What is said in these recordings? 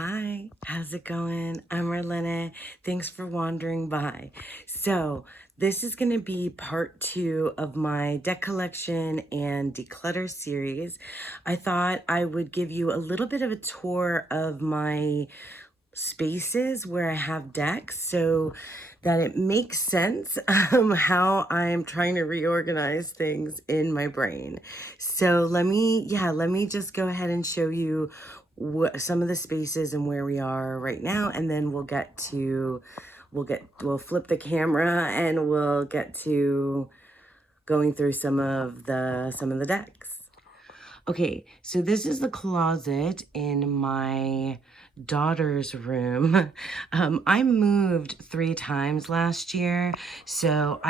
Hi, how's it going? I'm Marlena. Thanks for wandering by. So, this is going to be part 2 of my deck collection and declutter series. I thought I would give you a little bit of a tour of my spaces where I have decks so that it makes sense how I'm trying to reorganize things in my brain. So let me just go ahead and show you some of the spaces and where we are right now, and then we'll flip the camera and we'll get to going through some of the decks. Okay, so this is the closet in my daughter's room. I moved 3 times last year, so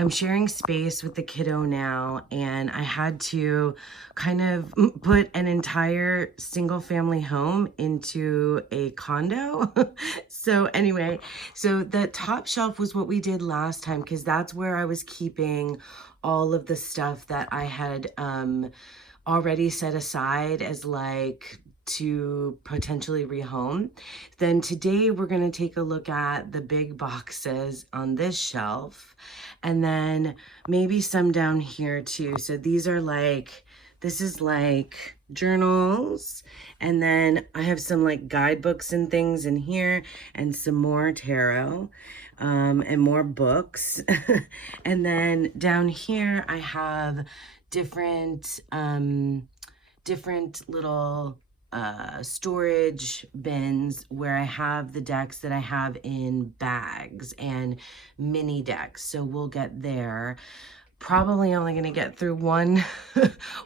I'm sharing space with the kiddo now, and I had to kind of put an entire single family home into a condo. So anyway, so the top shelf was what we did last time because that's where I was keeping all of the stuff that I had already set aside as like to potentially rehome. Then today we're going to take a look at the big boxes on this shelf, and then maybe some down here too. So these are like, this is like journals, and then I have some like guidebooks and things in here, and some more tarot, and more books. And then down here I have different little storage bins where I have the decks that I have in bags and mini decks. So we'll get there. Probably only going to get through one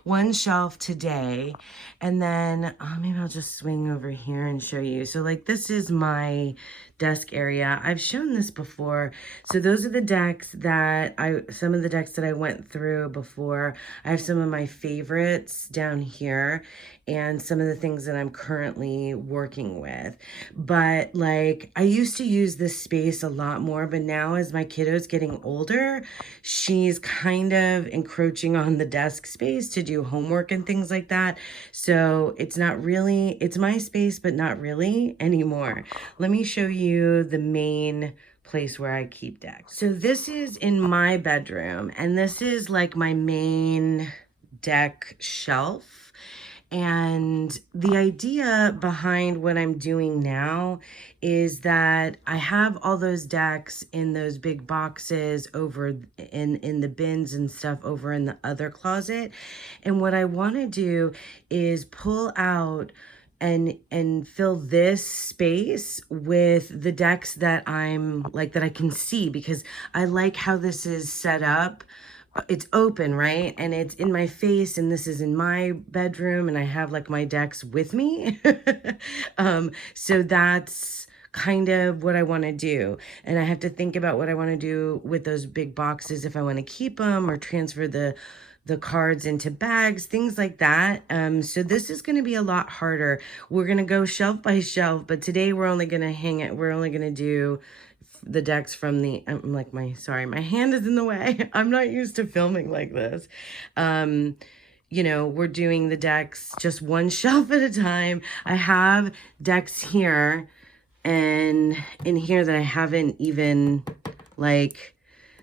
one shelf today, and then maybe I'll just swing over here and show you. So like, this is my desk area. I've shown this before. So those are the decks that some of the decks that I went through before. I have some of my favorites down here and some of the things that I'm currently working with. But like, I used to use this space a lot more, but now as my kiddo's getting older, she's kind of encroaching on the desk space to do homework and things like that. So it's my space, but not really anymore. Let me show you the main place where I keep decks. So this is in my bedroom, and this is like my main deck shelf. And the idea behind what I'm doing now is that I have all those decks in those big boxes over in the bins and stuff over in the other closet. And what I want to do is pull out and fill this space with the decks that I'm like, that I can see, because I like how this is set up. It's open, right? And it's in my face, and this is in my bedroom, and I have like my decks with me. So that's kind of what I want to do. And I have to think about what I want to do with those big boxes, if I want to keep them or transfer the cards into bags, things like that. So this is going to be a lot harder. We're going to go shelf by shelf, but today we're only going to do the decks from the, I'm like, my hand is in the way. I'm not used to filming like this. You know, we're doing the decks just one shelf at a time. I have decks here and in here that I haven't even, like,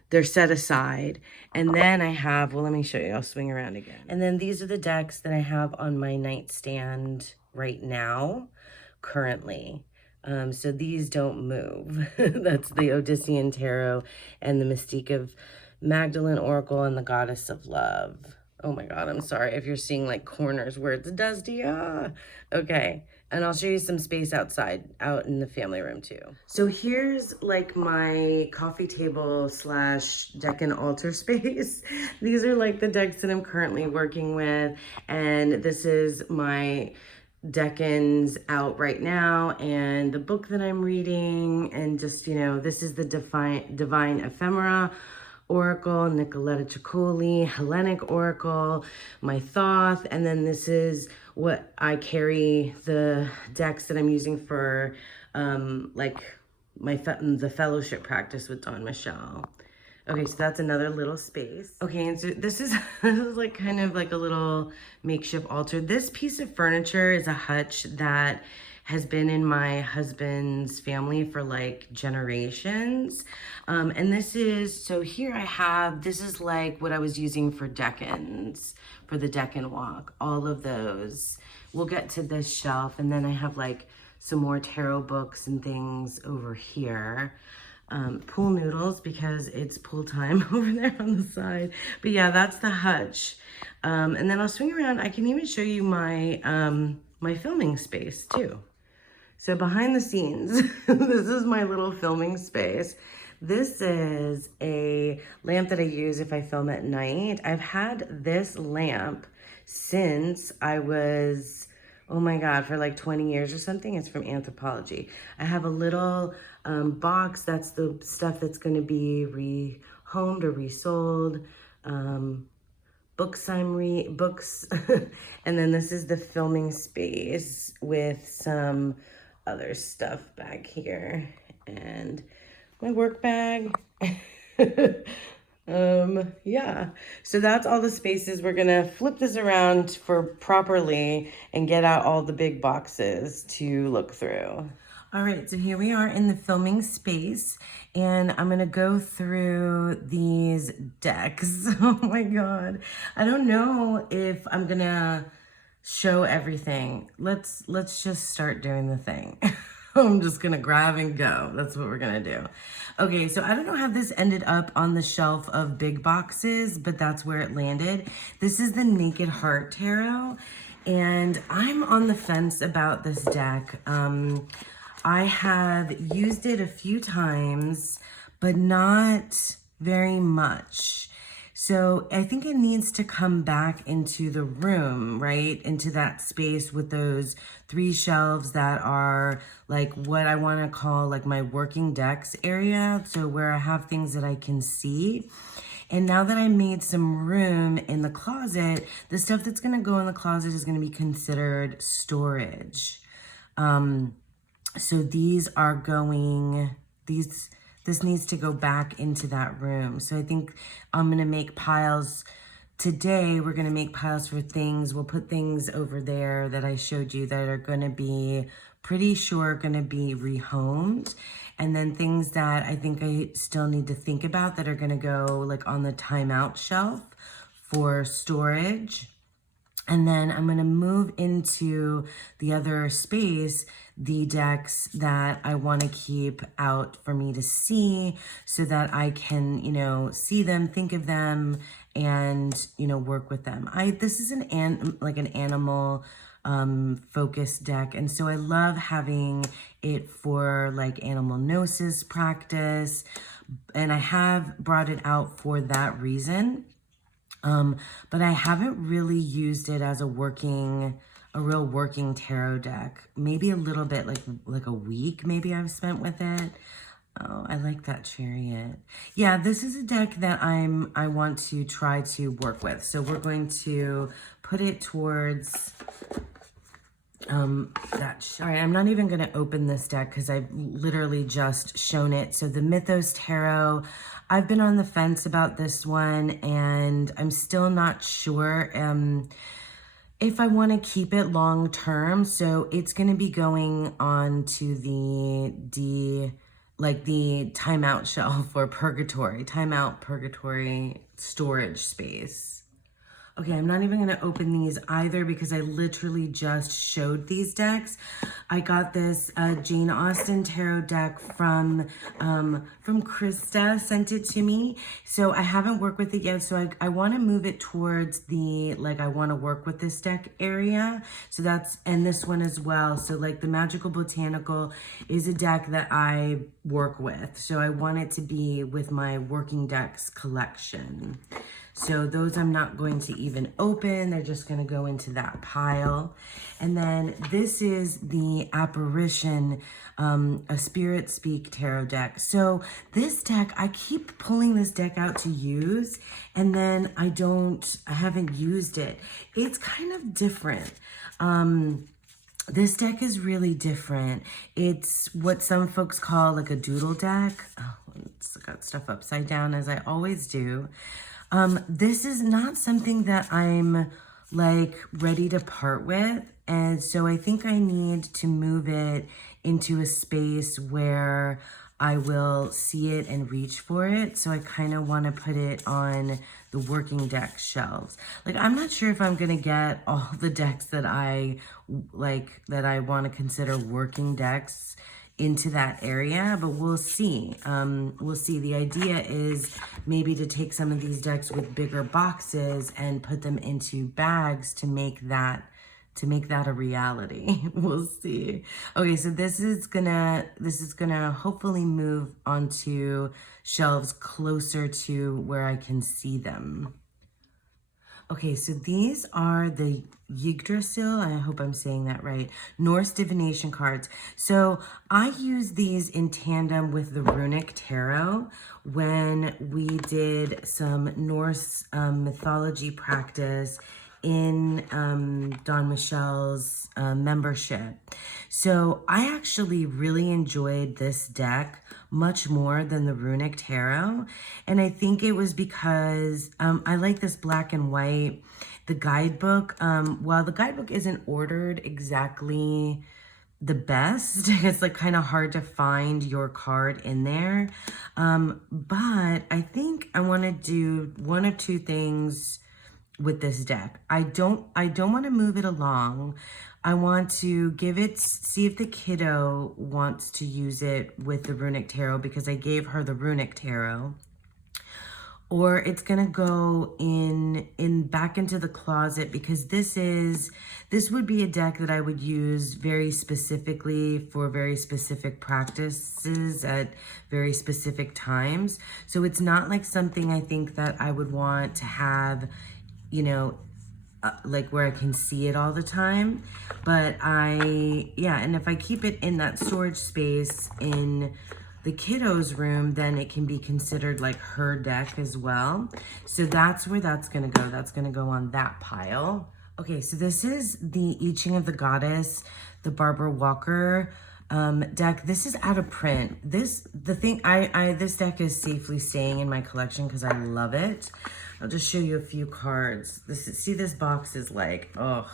they're set aside. And then I have, well, let me show you. I'll swing around again. And then these are the decks that I have on my nightstand right now, currently. So these don't move. That's the Odyssean Tarot and the Mystique of Magdalene Oracle and the Goddess of Love. Oh my God, I'm sorry if you're seeing like corners where it's dusty. Okay. And I'll show you some space outside, out in the family room too. So here's like my coffee table / deck and altar space. These are like the decks that I'm currently working with. And this is my Deckins out right now, and the book that I'm reading, and just, you know, this is the Divine Ephemera Oracle, Nicoletta Ciccoli, Hellenic Oracle, my Thoth, and then this is what I carry, the decks that I'm using for like the fellowship practice with Don Michelle. Okay, so that's another little space. Okay, and so this is, this is like kind of like a little makeshift altar. This piece of furniture is a hutch that has been in my husband's family for like generations. And this is, so here I have, this is like what I was using for deck-ins, for the deck and walk, all of those. We'll get to this shelf, and then I have like some more tarot books and things over here. Pool noodles because it's pool time over there on the side. But yeah, that's the hutch. And then I'll swing around. I can even show you my my filming space too. So behind the scenes, this is my little filming space. This is a lamp that I use if I film at night. I've had this lamp since I was, oh my God, for like 20 years or something. It's from Anthropology. I have a little box. That's the stuff that's going to be rehomed or resold. Books books. And then this is the filming space with some other stuff back here. And my work bag. Yeah, so that's all the spaces. We're gonna flip this around for properly and get out all the big boxes to look through. All right, so here we are in the filming space, and I'm gonna go through these decks. Oh my God, I don't know if I'm gonna show everything. Let's just start doing the thing. I'm just gonna grab and go. That's what we're gonna do. Okay, so I don't know how this ended up on the shelf of big boxes, but that's where it landed. This is the Naked Heart Tarot, and I'm on the fence about this deck. I have used it a few times, but not very much. So I think it needs to come back into the room, right? Into that space with those 3 shelves that are like what I want to call like my working decks area. So where I have things that I can see. And now that I made some room in the closet, the stuff that's going to go in the closet is going to be considered storage. So these are going, this needs to go back into that room. So I think I'm going to make piles. Today, we're going to make piles for things. We'll put things over there that I showed you that are going to be pretty sure going to be rehomed. And then things that I think I still need to think about that are going to go like on the timeout shelf for storage. And then I'm going to move into the other space, the decks that I want to keep out for me to see so that I can, you know, see them, think of them, and, you know, work with them. This is an animal focused deck. And so I love having it for like animal gnosis practice. And I have brought it out for that reason. But I haven't really used it as a real working tarot deck. Maybe a little bit, like a week maybe I've spent with it. Oh, I like that chariot. Yeah, this is a deck that I want to try to work with. So we're going to put it towards that. All right, I'm not even going to open this deck because I've literally just shown it. So the Mythos Tarot, I've been on the fence about this one, and I'm still not sure if I want to keep it long term. So it's going to be going on to the timeout shelf or timeout purgatory storage space. Okay, I'm not even going to open these either because I literally just showed these decks. I got this Jane Austen tarot deck from Krista, sent it to me. So I haven't worked with it yet. So I want to move it towards the, I want to work with this deck area. So and this one as well. So like the Magical Botanical is a deck that I work with. So I want it to be with my working decks collection. So those I'm not going to even open. They're just going to go into that pile. And then this is the Apparition, a Spirit Speak tarot deck. So this deck, I keep pulling this deck out to use, and then I haven't used it. It's kind of different. This deck is really different. It's what some folks call like a doodle deck. Oh, it's got stuff upside down as I always do. This is not something that I'm like ready to part with. And so I think I need to move it into a space where I will see it and reach for it. So I kind of want to put it on the working deck shelves. Like, I'm not sure if I'm going to get all the decks that I like, that I want to consider working decks into that area, but we'll see. We'll see. The idea is maybe to take some of these decks with bigger boxes and put them into bags to make that a reality. We'll see. Okay, so this is gonna hopefully move onto shelves closer to where I can see them. Okay, so these are the Yggdrasil, I hope I'm saying that right, Norse divination cards. So I use these in tandem with the Runic Tarot when we did some Norse mythology practice in Don Michelle's membership. So I actually really enjoyed this deck much more than the Runic Tarot. And I think it was because I like this black and white. The guidebook, while the guidebook isn't ordered exactly the best, it's like kind of hard to find your card in there. But I think I want to do one of two things with this deck. I don't want to move it along. I want to see if the kiddo wants to use it with the Runic Tarot, because I gave her the Runic Tarot. Or it's gonna go back into the closet, because this would be a deck that I would use very specifically for very specific practices at very specific times. So it's not like something I think that I would want to have, you know, like where I can see it all the time. But and if I keep it in that storage space in the kiddo's room, then it can be considered like her deck as well. So that's where that's gonna go. That's gonna go on that pile. Okay, so this is the I Ching of the Goddess, the Barbara Walker deck. This is out of print. This deck is safely staying in my collection because I love it. I'll just show you a few cards. See, this box is like, oh.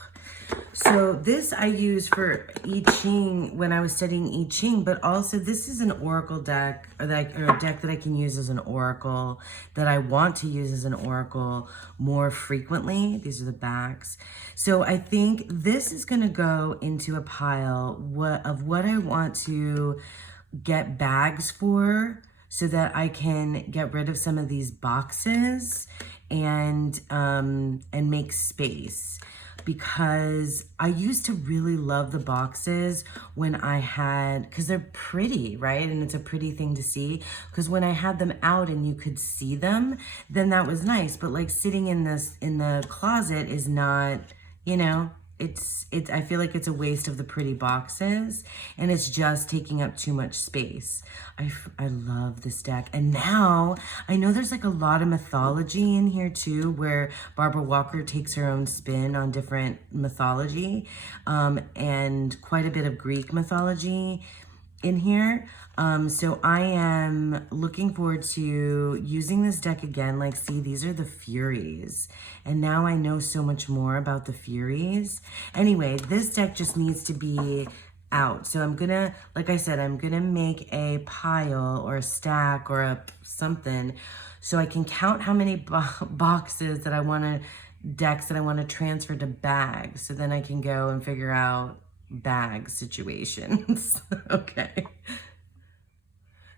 So this I use for I Ching when I was studying I Ching, but also this is an oracle deck, or a deck that I can use as an oracle, that I want to use as an oracle more frequently. These are the backs. So I think this is gonna go into a pile of what I want to get bags for, so that I can get rid of some of these boxes and make space. Because I used to really love the boxes when I had, because they're pretty, right? And it's a pretty thing to see. Because when I had them out and you could see them, then that was nice. But like sitting in the closet is not, you know, I feel like it's a waste of the pretty boxes, and it's just taking up too much space. I love this deck. And now I know there's like a lot of mythology in here too, where Barbara Walker takes her own spin on different mythology, and quite a bit of Greek mythology in here. So I am looking forward to using this deck again. Like, see, these are the Furies. And now I know so much more about the Furies. Anyway, this deck just needs to be out. So I'm gonna, like I said, I'm gonna make a pile or a stack or something, so I can count how many boxes that I wanna, decks that I wanna transfer to bags. So then I can go and figure out bag situations. Okay.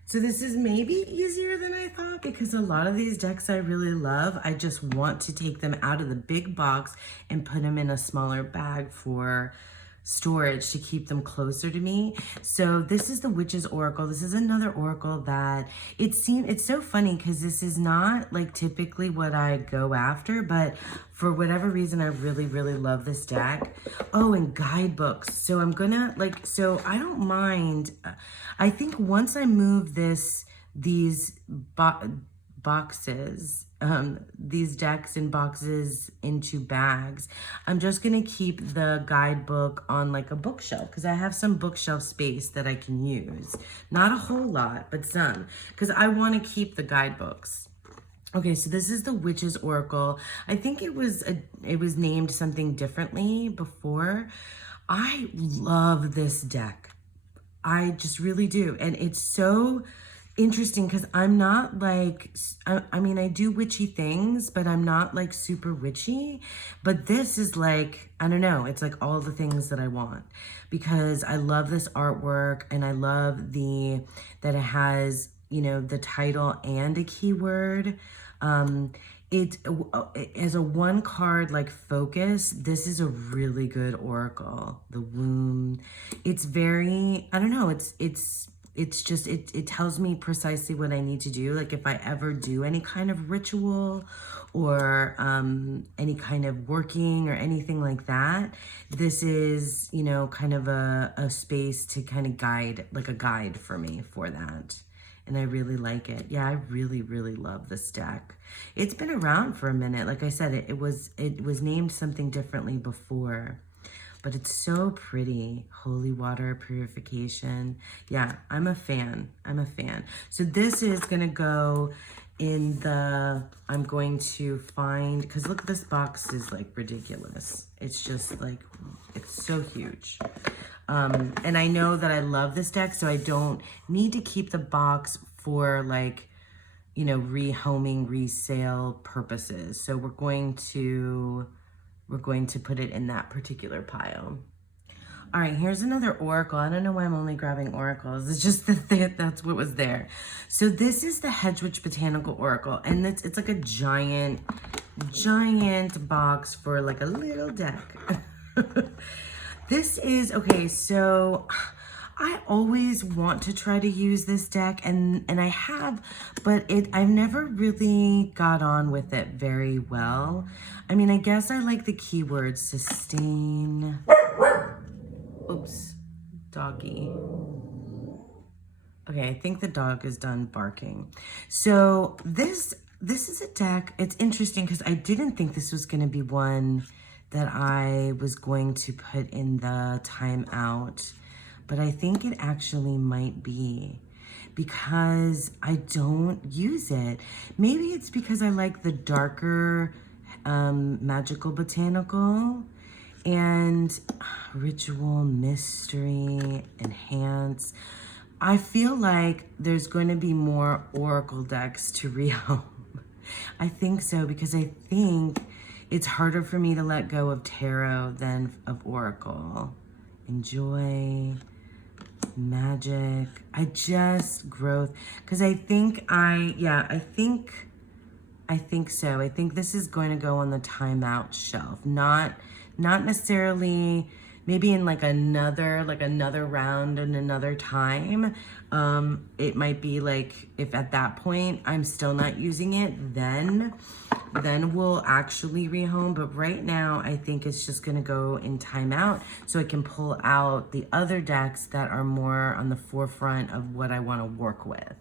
So this is maybe easier than I thought, because a lot of these decks I really love. I just want to take them out of the big box and put them in a smaller bag for storage to keep them closer to me. So this is the Witch's Oracle. This is another oracle that it's so funny, because this is not like typically what I go after, but for whatever reason I really, really love this deck. Oh, and guidebooks. So I'm gonna so I don't mind. I think once I move these boxes these decks and boxes into bags. I'm just gonna keep the guidebook on like a bookshelf because I have some bookshelf space that I can use. Not a whole lot, but some, because I want to keep the guidebooks. Okay, so this is the Witch's Oracle. I think it was named something differently before. I love this deck. I just really do. And it's so interesting because I'm not like, I mean, I do witchy things, but I'm not like super witchy. But this is like, I don't know, it's like all the things that I want because I love this artwork and I love that it has, you know, the title and a keyword. It as a one card like focus, this is a really good oracle. The womb, it's very, I don't know, it's just, it tells me precisely what I need to do. Like if I ever do any kind of ritual or any kind of working or anything like that, this is, you know, kind of a space to kind of guide, like a guide for me for that. And I really like it. Yeah, I really, really love this deck. It's been around for a minute. Like I said, it was named something differently before, but it's so pretty. Holy water purification. Yeah, I'm a fan. I'm a fan. So this is gonna go in the, I'm going to find, because look, this box is like ridiculous. It's just like, it's so huge. And I know that I love this deck, so I don't need to keep the box for like, you know, rehoming, resale purposes. So we're going to put it in that particular pile. All right, here's another oracle. I don't know why I'm only grabbing oracles. It's just that that's what was there. So this is the Hedwig Botanical Oracle, and it's like a giant box for like a little deck. This is, okay, so I always want to try to use this deck, and I have, but I've never really got on with it very well. I mean, I guess I like the keywords, sustain, oops, doggy. Okay, I think the dog is done barking. So this is a deck, it's interesting because I didn't think this was gonna be one that I was going to put in the timeout, but I think it actually might be because I don't use it. Maybe it's because I like the darker magical botanical and ritual, mystery, enhance. I feel like there's going to be more oracle decks to rehome. I think so because I think it's harder for me to let go of tarot than of oracle. Enjoy, magic, growth. Because I think I think so. I think this is going to go on the timeout shelf. Not necessarily, maybe in like another round and another time. It might be like, if at that point I'm still not using it, then we'll actually rehome. But right now, I think it's just gonna go in timeout so I can pull out the other decks that are more on the forefront of what I wanna work with.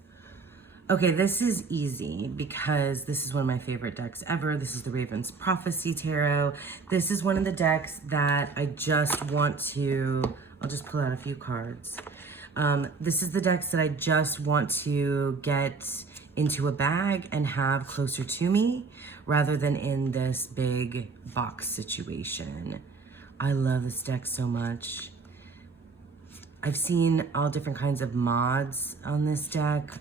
Okay, this is easy because this is one of my favorite decks ever. This is the Raven's Prophecy Tarot. This is one of the decks that I just want to, I'll just pull out a few cards. This is the decks that I just want to get into a bag and have closer to me rather than in this big box situation. I love this deck so much. I've seen all different kinds of mods on this deck.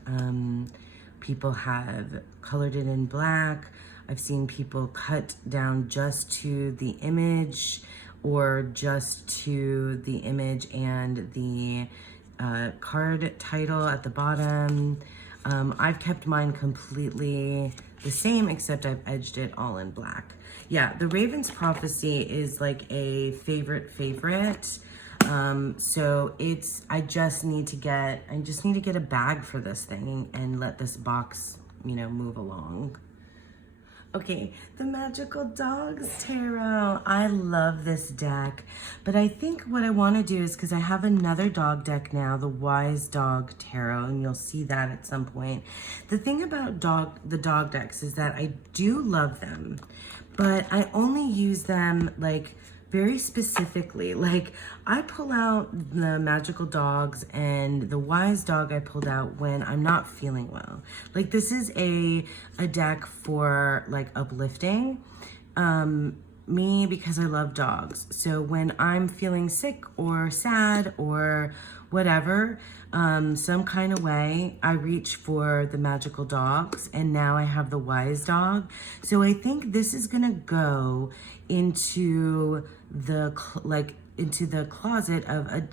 People have colored it in black. I've seen people cut down just to the image or just to the image and the card title at the bottom. I've kept mine completely the same, except I've edged it all in black. Yeah, the Raven's Prophecy is like a favorite. So I just need to get a bag for this thing and let this box, you know, move along. Okay, the Magical Dogs Tarot. I love this deck, but I think what I want to do is, because I have another dog deck now, the Wise Dog Tarot, and you'll see that at some point. The thing about the dog decks is that I do love them, but I only use them like very specifically. Like I pull out the Magical Dogs and the Wise Dog I pulled out when I'm not feeling well. Like this is a deck for like uplifting me, because I love dogs. So when I'm feeling sick or sad or whatever, some kind of way, I reach for the Magical Dogs, and now I have the Wise Dog. So I think this is gonna go into the closet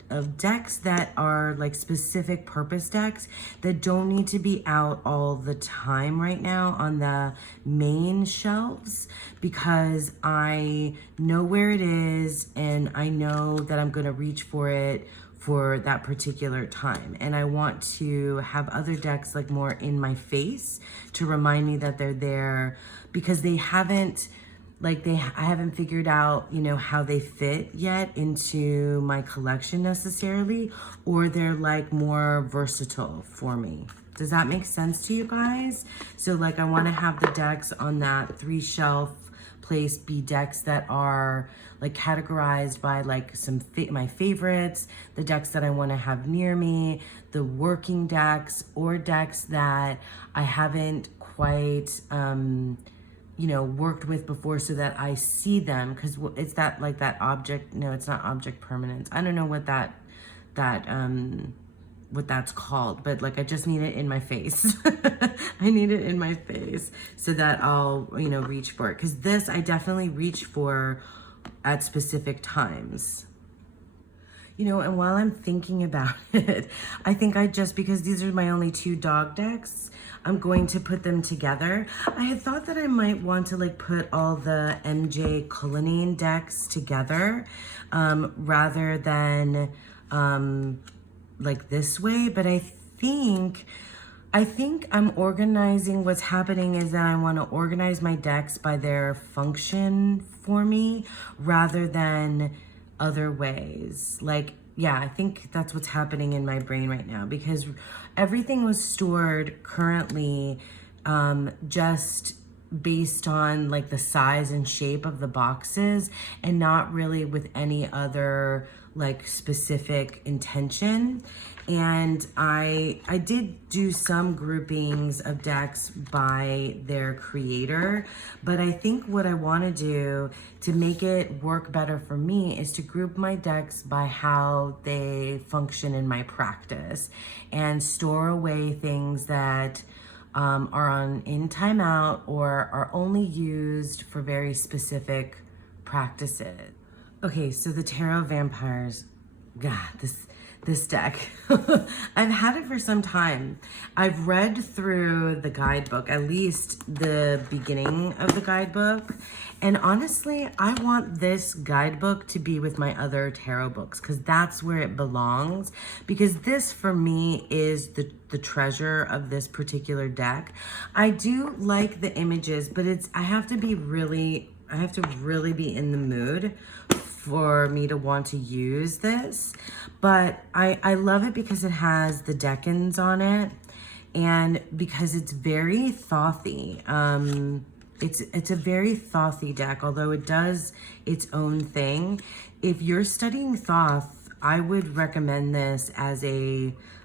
of decks that are like specific purpose decks that don't need to be out all the time right now on the main shelves, because I know where it is and I know that I'm gonna reach for it for that particular time. And I want to have other decks like more in my face to remind me that they're there, because they haven't, like I haven't figured out, you know, how they fit yet into my collection necessarily, or they're like more versatile for me. Does that make sense to you guys? So like I want to have the decks on that 3-shelf place be decks that are like categorized by like my favorites, the decks that I want to have near me, the working decks, or decks that I haven't quite you know, worked with before, so that I see them, because it's that like that object, no, it's not object permanence, I don't know what what that's called, but like I just need it in my face. I need it in my face so that I'll, you know, reach for it, because this I definitely reach for at specific times. You know, and while I'm thinking about it, I think because these are my only 2 dog decks, I'm going to put them together. I had thought that I might want to like put all the MJ Cullinane decks together rather than like this way, but I think I'm organizing. What's happening is that I want to organize my decks by their function for me rather than other ways. Like, yeah, I think that's what's happening in my brain right now, because everything was stored currently just based on like the size and shape of the boxes, and not really with any other like specific intention. And I did do some groupings of decks by their creator, but I think what I want to do to make it work better for me is to group my decks by how they function in my practice, and store away things that are in timeout or are only used for very specific practices. Okay, so the Tarot Vampires, God, this deck, I've had it for some time. I've read through the guidebook, at least the beginning of the guidebook, and honestly, I want this guidebook to be with my other tarot books, because that's where it belongs, because this for me is the treasure of this particular deck. I do like the images, but I have to really be in the mood for me to want to use this. But I love it because it has the decans on it, and because it's very thothy. It's a very thothy deck, although it does its own thing. If you're studying Thoth, I would recommend this as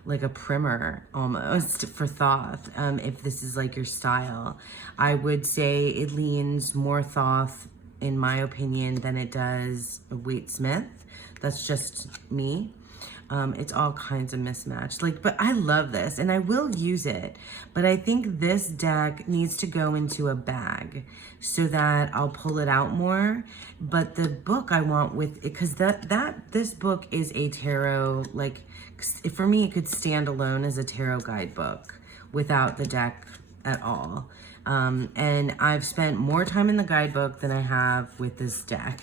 like a primer almost for Thoth. If this is like your style, I would say it leans more Thoth, in my opinion, than it does Waite Smith. That's just me. It's all kinds of mismatched. But I love this and I will use it. But I think this deck needs to go into a bag so that I'll pull it out more. But the book I want with it, because this book is a tarot, like for me, it could stand alone as a tarot guidebook without the deck at all. And I've spent more time in the guidebook than I have with this deck,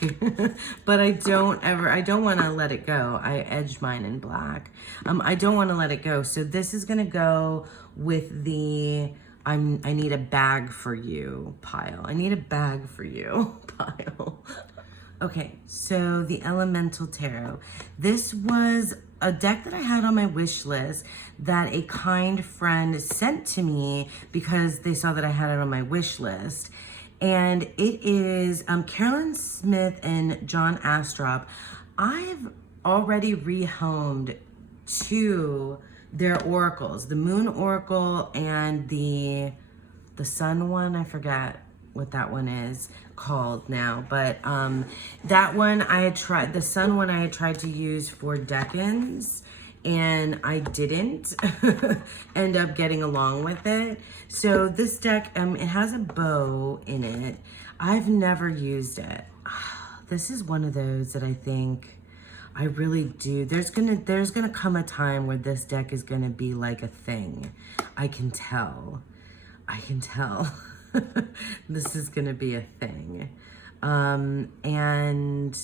but I don't want to let it go. I edged mine in black. I don't want to let it go. So this is going to go with the I need a bag for you pile. I need a bag for you pile. Okay, so the Elemental Tarot. This was a deck that I had on my wish list that a kind friend sent to me because they saw that I had it on my wish list. And it is Carolyn Smith and John Astrop. I've already rehomed two their oracles, the Moon Oracle and the Sun one. I forget what that one is called now, but that one I had tried, the Sun one I had tried to use for deck-ins, and I didn't end up getting along with it. So this deck, it has a bow in it. I've never used it. This is one of those that I think I really do. There's gonna come a time where this deck is gonna be like a thing. I can tell. This is gonna be a thing. And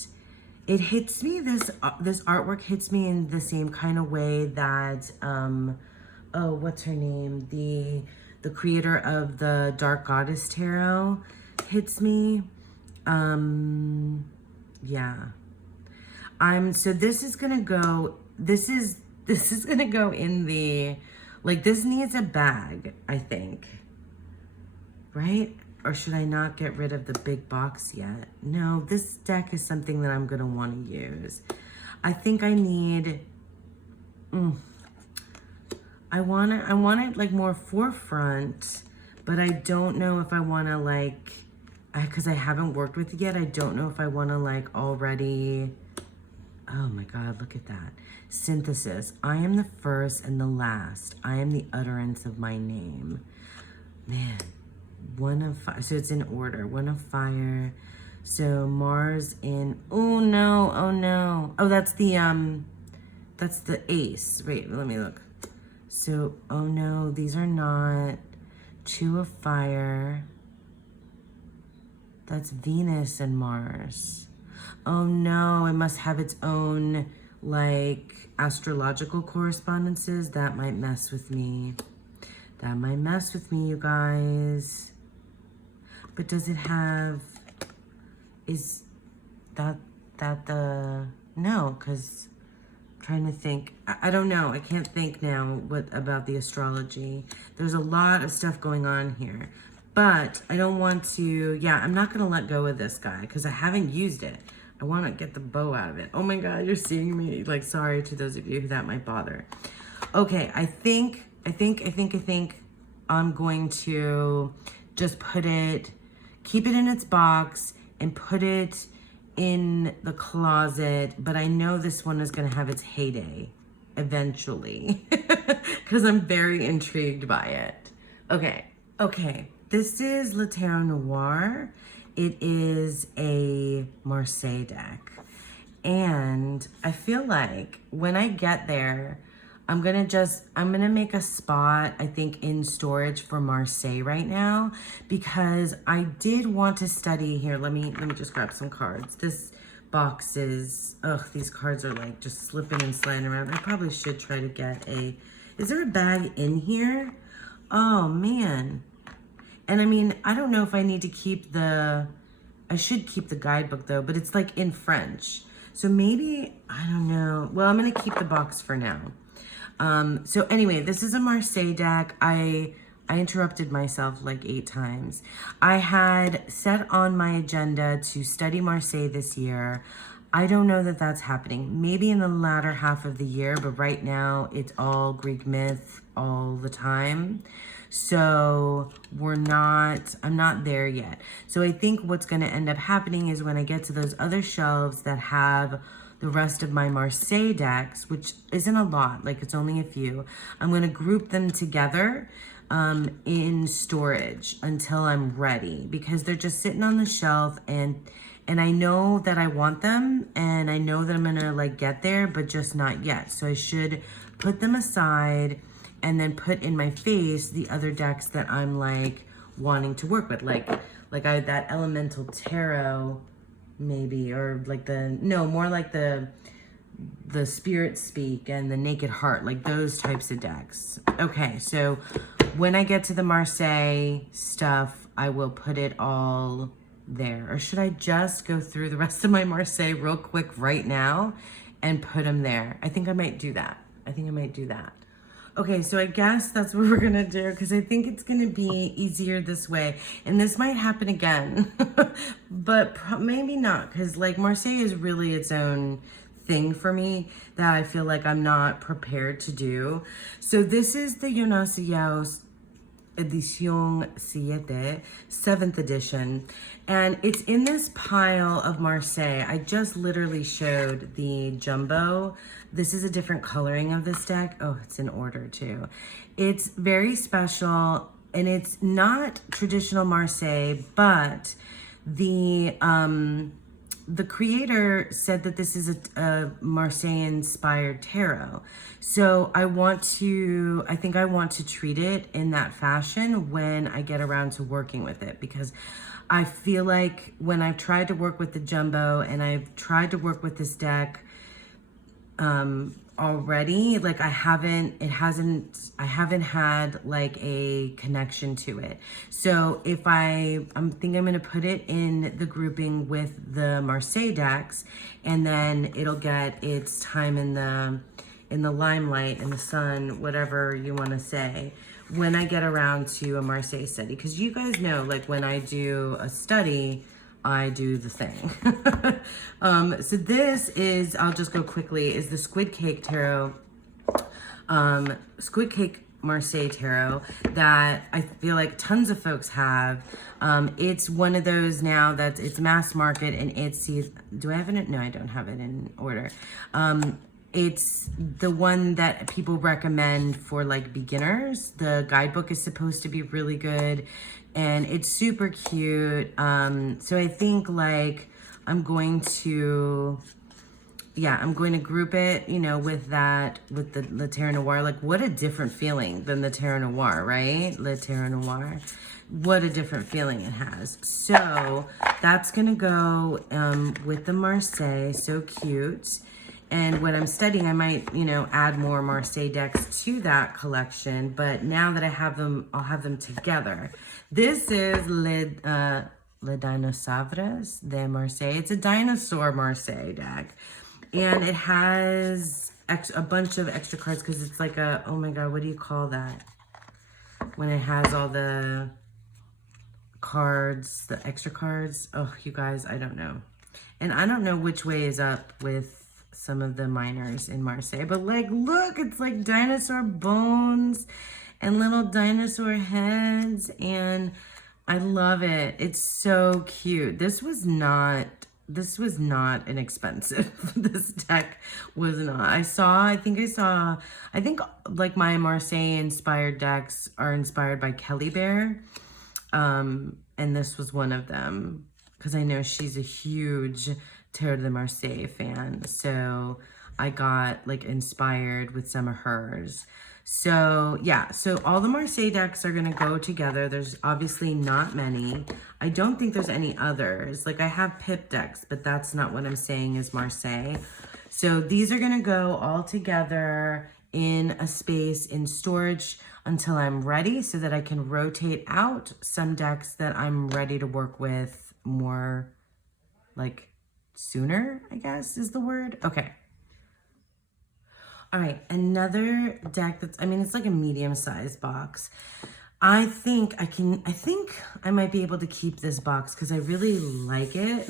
it hits me, this artwork hits me in the same kind of way that, oh, what's her name? The creator of the Dark Goddess Tarot hits me. Yeah. So this is gonna go, this is gonna go in the, like, this needs a bag, I think. Right? Or should I not get rid of the big box yet? No, this deck is something that I'm gonna wanna use. I think I need, I want it like more forefront, but I don't know if I wanna like, cause I haven't worked with it yet, I don't know if I wanna like already, oh my God, look at that. Synthesis. I am the first and the last. I am the utterance of my name. Man, 1 of fire. So it's in order. 1 of fire. So Mars in, oh no, oh no. Oh, that's the ace. Wait, let me look. So, oh no, these are not. 2 of fire. That's Venus and Mars. Oh no, it must have its own, like, astrological correspondences. That might mess with me. That might mess with me, you guys. But does it have, is that the, no, because I'm trying to think. I don't know. I can't think now what about the astrology. There's a lot of stuff going on here. But I don't want to, yeah, I'm not going to let go of this guy because I haven't used it. I want to get the bow out of it. Oh my God, you're seeing me. Like, sorry to those of you who that might bother. Okay, I think I'm going to just keep it in its box and put it in the closet. But I know this one is going to have its heyday eventually because I'm very intrigued by it. Okay. This is Le Tarot Noir. It is a Marseille deck. And I feel like when I get there, I'm gonna make a spot, I think, in storage for Marseille right now, because I did want to study here. Let me just grab some cards. This box is, these cards are like just slipping and sliding around. I probably should try to get is there a bag in here? Oh man. And I mean, I don't know if I need to keep I should keep the guidebook though, but it's like in French. So maybe, I don't know. Well, I'm gonna keep the box for now. So anyway, this is a Marseille deck. I interrupted myself like 8 times. I had set on my agenda to study Marseille this year. I don't know that that's happening. Maybe in the latter half of the year, but right now it's all Greek myth all the time. So I'm not there yet. So I think what's gonna end up happening is when I get to those other shelves that have the rest of my Marseille decks, which isn't a lot, like it's only a few, I'm gonna group them together in storage until I'm ready, because they're just sitting on the shelf and I know that I want them and I know that I'm gonna like get there, but just not yet. So I should put them aside and then put in my face the other decks that I'm like wanting to work with, like that Elemental Tarot maybe, or like more like the Spirit Speak and the Naked Heart, like those types of decks. Okay, so when I get to the Marseille stuff, I will put it all there. Or should I just go through the rest of my Marseille real quick right now and put them there? I think I might do that. Okay, so I guess that's what we're gonna do because I think it's gonna be easier this way. And this might happen again, but maybe not, because like Marseille is really its own thing for me that I feel like I'm not prepared to do. So this is the Jonasa Jaus Edition 7, 7th edition, and it's in this pile of Marseille. I just literally showed the jumbo. This is a different coloring of this deck. Oh, it's in order too. It's very special, and it's not traditional Marseille, but the creator said that this is a Marseille-inspired tarot. So I think I want to treat it in that fashion when I get around to working with it, because I feel like when I've tried to work with the jumbo and I've tried to work with this deck already, like I haven't had like a connection to it. So if I'm gonna put it in the grouping with the Marseille decks, and then it'll get its time in the limelight, in the sun, whatever you want to say, when I get around to a Marseille study. Because you guys know, like when I do a study, I do the thing. So this is, I'll just go quickly, is the Squid Cake Tarot, Squid Cake Marseille Tarot that I feel like tons of folks have. It's one of those now that it's mass market, and it's, do I have it? No, I don't have it in order. It's the one that people recommend for like beginners. The guidebook is supposed to be really good, and it's super cute. So I think like I'm going to group it, you know, with that, with the Tarot Noir. Like, what a different feeling than the Tarot Noir, right? Le Tarot Noir. What a different feeling it has. So that's gonna go with the Marseille. So cute. And when I'm studying, I might, you know, add more Marseille decks to that collection. But now that I have them, I'll have them together. This is Le Dinosaures de Marseille. It's a Dinosaur Marseille deck. And it has a bunch of extra cards because it's like a, oh my God, what do you call that? When it has all the cards, the extra cards. Oh, you guys, I don't know. And I don't know which way is up with some of the minors in Marseille, but like, look, it's like dinosaur bones and little dinosaur heads, and I love it. It's so cute. This was not inexpensive. This deck was not. I think like my Marseille inspired decks are inspired by Kelly Bear. And this was one of them, because I know she's a huge Tarot de Marseille fan. So I got like inspired with some of hers. So yeah, so all the Marseille decks are gonna go together. There's obviously not many. I don't think there's any others. Like I have Pip decks, but that's not what I'm saying is Marseille. So these are gonna go all together in a space in storage until I'm ready, so that I can rotate out some decks that I'm ready to work with more like sooner, I guess is the word. Okay. All right, another deck that's, I mean, it's like a medium-sized box. I think I might be able to keep this box because I really like it.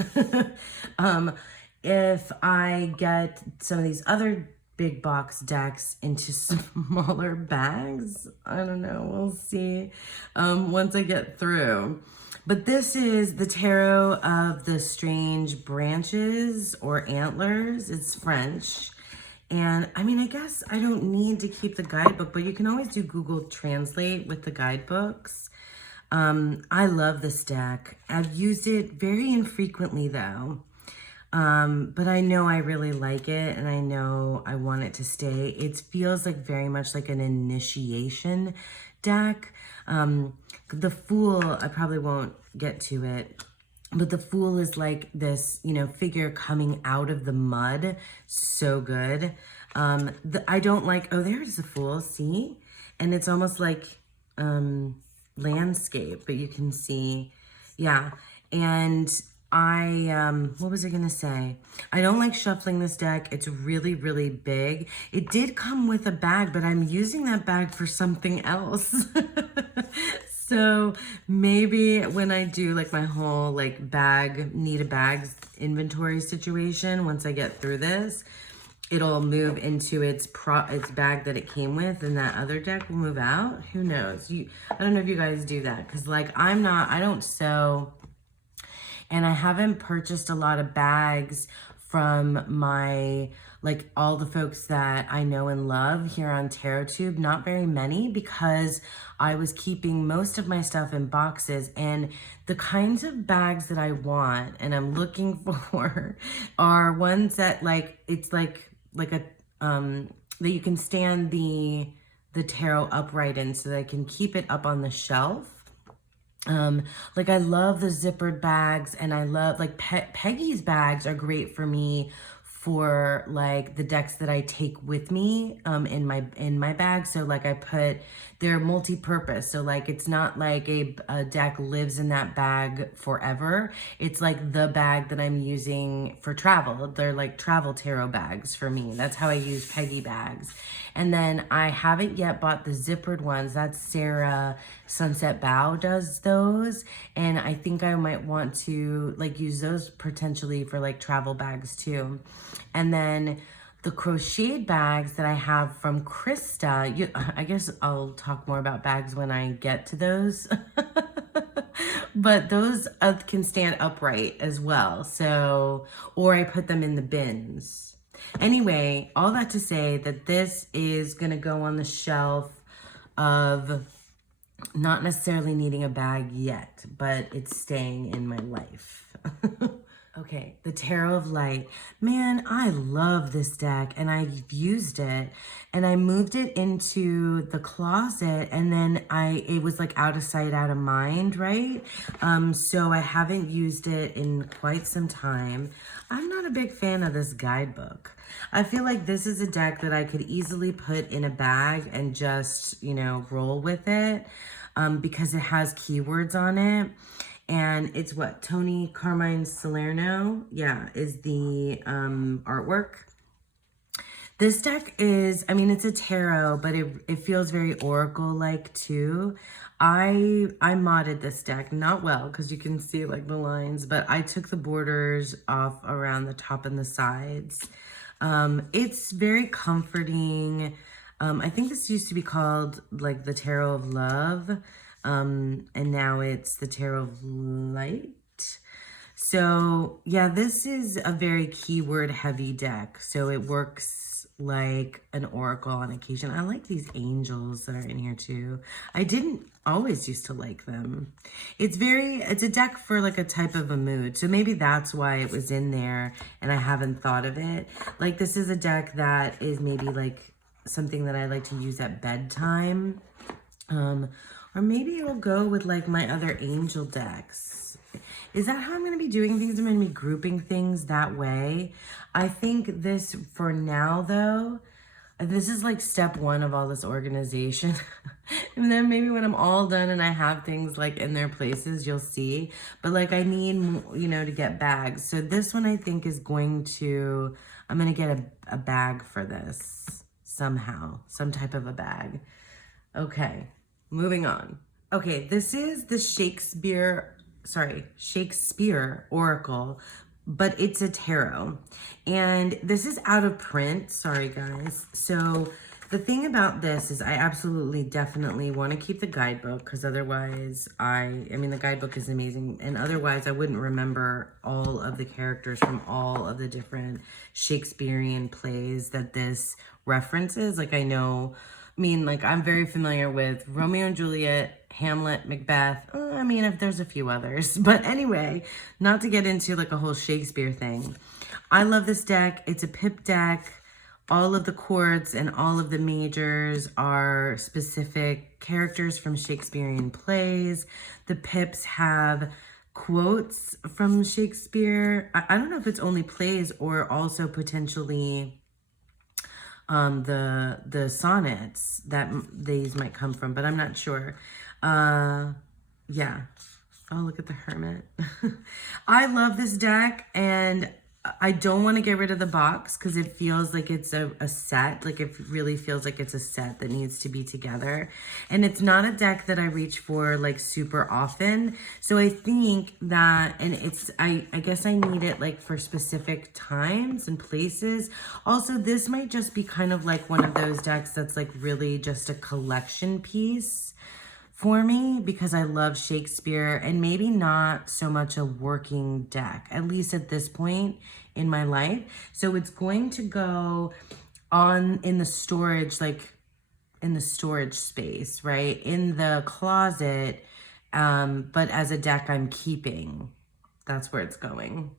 If I get some of these other big box decks into smaller bags, I don't know, we'll see once I get through. But this is the Tarot of the Strange Branches or Antlers. It's French. And I mean, I guess I don't need to keep the guidebook, but you can always do Google Translate with the guidebooks. I love this deck. I've used it very infrequently though. But I know I really like it, and I know I want it to stay. It feels like very much like an initiation deck. The Fool, I probably won't get to it, but the Fool is like this, you know, figure coming out of the mud. So good. I don't like, oh, there's the Fool, see? And it's almost like landscape, but you can see, yeah. And what was I gonna say? I don't like shuffling this deck. It's really, really big. It did come with a bag, but I'm using that bag for something else. So maybe when I do like my whole like need a bags inventory situation, once I get through this, it'll move into its bag that it came with, and that other deck will move out. Who knows? I don't know if you guys do that, because like I don't sew, and I haven't purchased a lot of bags from my, like, all the folks that I know and love here on TarotTube. Not very many, because I was keeping most of my stuff in boxes, and the kinds of bags that I want and I'm looking for are ones that like, it's like a, that you can stand the tarot upright in, so that I can keep it up on the shelf. Like I love the zippered bags, and I love like Peggy's bags are great for me for like the decks that I take with me in my bag. So like they're multi-purpose. So like it's not like a deck lives in that bag forever. It's like the bag that I'm using for travel. They're like travel tarot bags for me. That's how I use Peggy bags. And then I haven't yet bought the zippered ones. That's Sarah Sunset Bow does those. And I think I might want to like use those potentially for like travel bags too. And then the crocheted bags that I have from Krista, I guess I'll talk more about bags when I get to those. But those can stand upright as well. So, or I put them in the bins. Anyway, all that to say that this is going to go on the shelf of not necessarily needing a bag yet, but it's staying in my life. Okay, the Tarot of Light. Man, I love this deck, and I've used it, and I moved it into the closet, and then it was like out of sight, out of mind, right? So I haven't used it in quite some time. I'm not a big fan of this guidebook. I feel like this is a deck that I could easily put in a bag and just, roll with it, because it has keywords on it. And it's what, Tony Carmine Salerno, is the artwork. This deck is, it's a tarot, but it feels very Oracle-like too. I modded this deck, not well, because you can see like the lines, but I took the borders off around the top and the sides. It's very comforting. I think this used to be called like the Tarot of Love. And now it's the Tarot of Light. So yeah, this is a very keyword heavy deck. So it works like an oracle on occasion. I like these angels that are in here too. I didn't always used to like them. It's a deck for like a type of a mood. So maybe that's why it was in there and I haven't thought of it. Like this is a deck that is maybe like something that I like to use at bedtime. Or maybe it'll go with like my other angel decks. Is that how I'm going to be doing things? I'm going to be grouping things that way. I think this, for now though, this is like step one of all this organization. And then maybe when I'm all done and I have things like in their places, you'll see. But like I need, to get bags. So this one I think is I'm going to get a bag for this somehow, some type of a bag. Okay. Moving on. Okay, this is the Shakespeare Oracle, but it's a tarot. And this is out of print. Sorry, guys. So the thing about this is I absolutely definitely want to keep the guidebook, because otherwise the guidebook is amazing. And otherwise I wouldn't remember all of the characters from all of the different Shakespearean plays that this references. Like I'm very familiar with Romeo and Juliet, Hamlet, Macbeth. If there's a few others. But anyway, not to get into like a whole Shakespeare thing. I love this deck. It's a pip deck. All of the chords and all of the majors are specific characters from Shakespearean plays. The pips have quotes from Shakespeare. I don't know if it's only plays or also potentially the sonnets that these might come from, but I'm not sure. Yeah. Oh, look at the Hermit. I love this deck, and I don't want to get rid of the box because it feels like it's a set. Like, it really feels like it's a set that needs to be together. And it's not a deck that I reach for like super often. So I think that, and I guess I need it like for specific times and places. Also, this might just be kind of like one of those decks that's like really just a collection piece for me, because I love Shakespeare, and maybe not so much a working deck, at least at this point in my life. So it's going to go on in the storage, like in the storage space, right? In the closet, but as a deck I'm keeping. That's where it's going.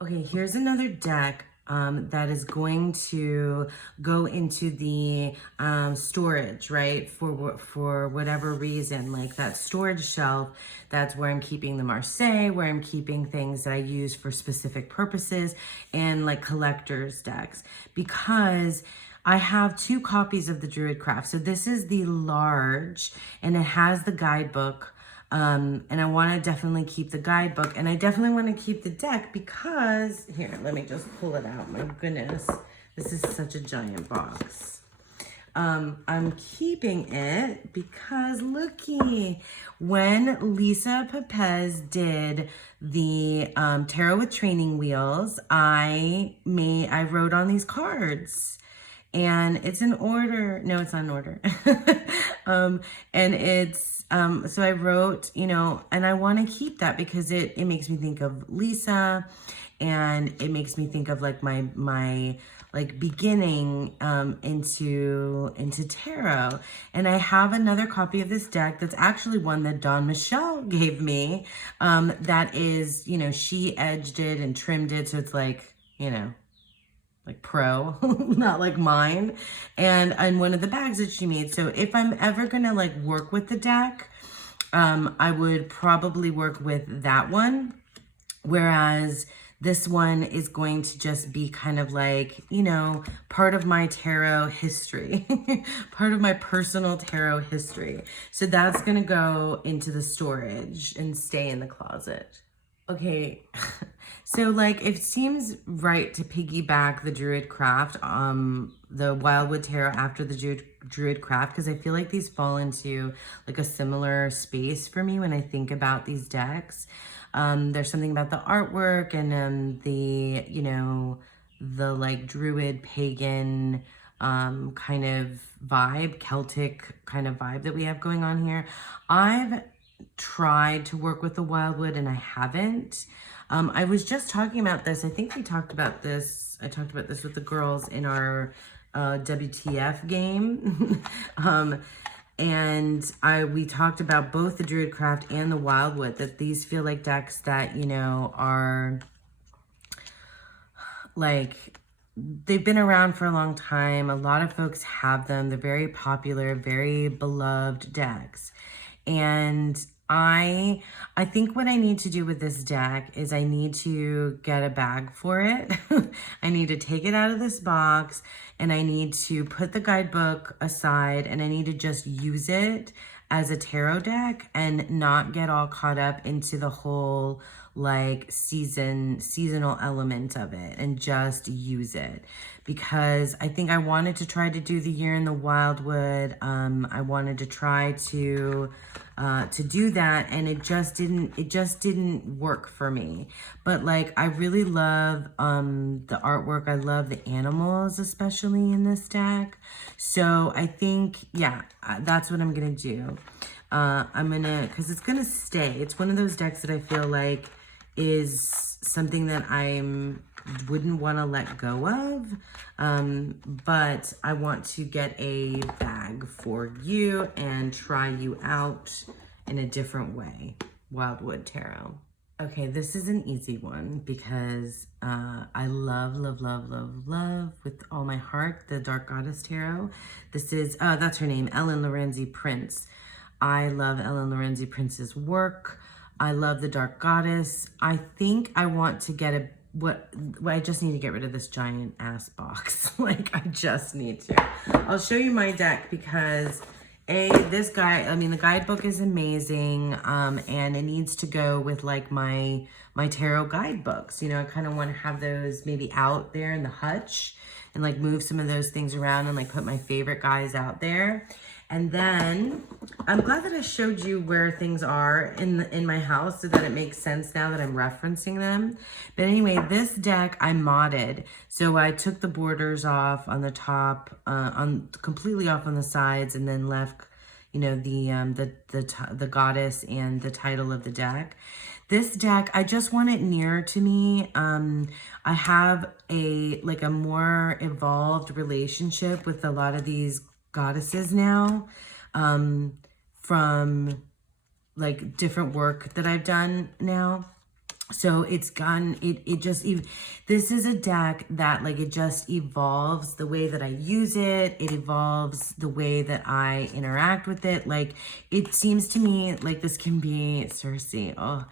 Okay, here's another deck that is going to go into the storage, right? For whatever reason, like that storage shelf, that's where I'm keeping the Marseille, where I'm keeping things that I use for specific purposes, and like collector's decks, because I have 2 copies of the Druid Craft. So this is the large, and it has the guidebook. And I want to definitely keep the guidebook, and I definitely want to keep the deck because, here, let me just pull it out. My goodness, this is such a giant box. I'm keeping it because looky, when Lisa Pepez did the tarot with training wheels, I wrote on these cards. And it's in order. No, it's not in order. And it's, so I wrote, you know, and I want to keep that because it makes me think of Lisa, and it makes me think of like my like beginning, into tarot. And I have another copy of this deck that's actually one that Dawn Michelle gave me, that is, you know, she edged it and trimmed it. So it's like, you know, like pro, not like mine, and one of the bags that she made. So if I'm ever gonna like work with the deck, I would probably work with that one, whereas this one is going to just be kind of like, you know, part of my tarot history, part of my personal tarot history. So that's gonna go into the storage and stay in the closet. Okay, so like it seems right to piggyback the Druid Craft, the Wildwood Tarot after the Druid Craft, because I feel like these fall into like a similar space for me when I think about these decks. There's something about the artwork and the, you know, the like Druid pagan kind of vibe, Celtic kind of vibe that we have going on here. I've tried to work with the Wildwood and I haven't. I was just talking about this. I think we talked about this. I talked about this with the girls in our WTF game. And we talked about both the Druid Craft and the Wildwood, that these feel like decks that, you know, are like, they've been around for a long time. A lot of folks have them. They're very popular, very beloved decks. And I think what I need to do with this deck is I need to get a bag for it. I need to take it out of this box, and I need to put the guidebook aside, and I need to just use it as a tarot deck and not get all caught up into the whole like seasonal element of it, and just use it, because I think I wanted to try to do the year in the Wildwood. I wanted to try to do that, and it just didn't work for me. But like, I really love the artwork. I love the animals, especially in this deck. So I think, yeah, that's what I'm gonna do. Because it's gonna stay. It's one of those decks that I feel like is something that wouldn't want to let go of, but I want to get a bag for you and try you out in a different way. Wildwood Tarot. Okay, this is an easy one because I love with all my heart the Dark Goddess Tarot. This is, that's her name, Ellen Lorenzi Prince. I love Ellen Lorenzi Prince's work. I love the Dark Goddess. I think I want to get a I just need to get rid of this giant ass box. Like, I just need to. I'll show you my deck because this guy, I mean, the guidebook is amazing. And it needs to go with like my tarot guidebooks. You know, I kind of want to have those maybe out there in the hutch and like move some of those things around and like put my favorite guys out there. And then I'm glad that I showed you where things are in my house so that it makes sense now that I'm referencing them. But anyway, this deck I modded. So I took the borders off on the top, completely off on the sides, and then left, you know, the goddess and the title of the deck. This deck, I just want it nearer to me. I have a more evolved relationship with a lot of these goddesses now, from like different work that I've done now. So it's gotten, this is a deck that like, it just evolves the way that I use it. It evolves the way that I interact with it. Like, it seems to me like this can be, that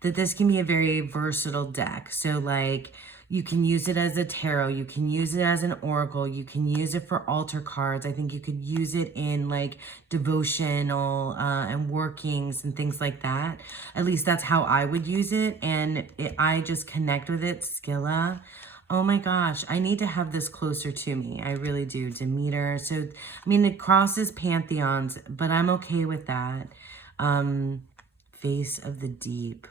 this can be a very versatile deck. So like, you can use it as a tarot, you can use it as an oracle, you can use it for altar cards. I think you could use it in like devotional and workings and things like that. At least that's how I would use it. And I just connect with it. Skilla. Oh my gosh, I need to have this closer to me. I really do. Demeter. So, I mean, it crosses pantheons, but I'm okay with that. Face of the Deep.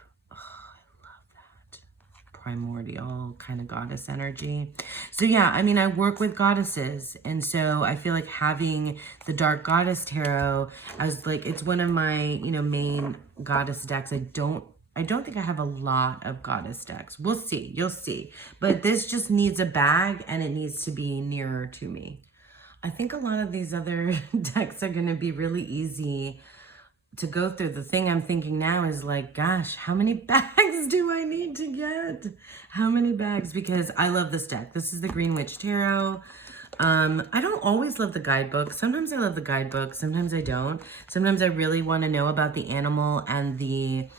Primordial kind of goddess energy. So yeah, I mean, I work with goddesses, and so I feel like having the Dark Goddess Tarot as like, it's one of my, you know, main goddess decks. I don't think I have a lot of goddess decks. We'll see, you'll see. But this just needs a bag, and it needs to be nearer to me. I think a lot of these other decks are going to be really easy to go through. The thing I'm thinking now is like, gosh, how many bags do I need to get? How many bags? Because I love this deck. This is the Green Witch Tarot. I don't always love the guidebook. Sometimes I love the guidebook. Sometimes I don't. Sometimes I really want to know about the animal and the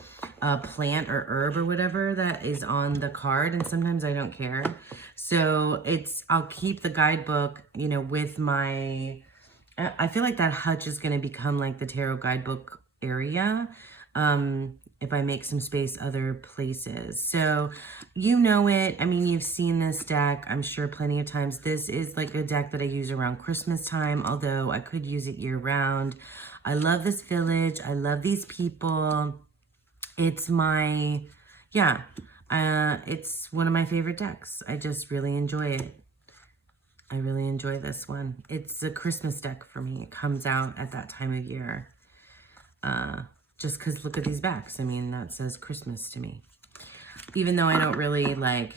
plant or herb or whatever that is on the card. And sometimes I don't care. So I'll keep the guidebook, you know, with my, I feel like that hutch is going to become like the tarot guidebook area if I make some space other places. So you know it. I mean, you've seen this deck, I'm sure, plenty of times. This is like a deck that I use around Christmas time, although I could use it year round. I love this village. I love these people. It's my, it's one of my favorite decks. I just really enjoy it. I really enjoy this one. It's a Christmas deck for me. It comes out at that time of year. Just because look at these backs. I mean, that says Christmas to me. Even though I don't really like